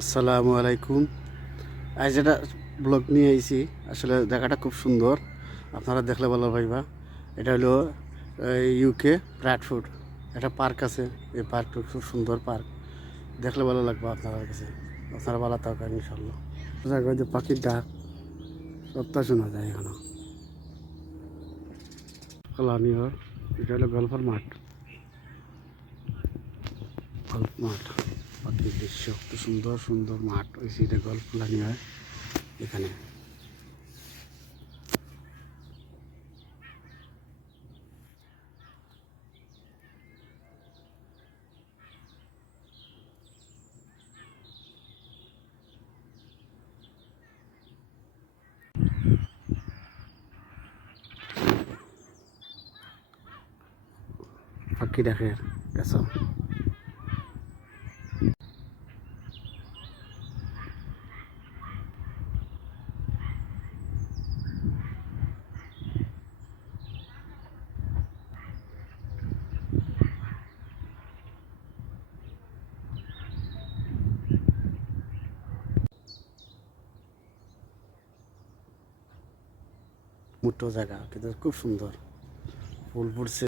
আসসালামু আলাইকুম। আজ যেটা ব্লগ নিয়ে আইছি, আসলে জায়গাটা খুব সুন্দর। আপনারা দেখলে ভালো ভাইবা এটা হলো ইউকে ব্র্যাডফুড একটা পার্ক আছে। এই পার্কটা খুব সুন্দর পার্ক দেখলে ভালো লাগবে আপনার কাছে। আপনারা ভালো থাকবেন ইনশাল্লাহ যে পাখির ডাক সবটা শোনা যায় এখানে। কলানিও এটা হলো গল্পের মাঠ। গল্প মাঠ। পাখির দৃশ্য। কি সুন্দর সুন্দর মাঠ। ওই সাইডে গল্প লাগানো হয় এখানে। পাখি দেখে, গেছো? মুটো জায়গা কিন্তু খুব সুন্দর। ফুল ফুটছে।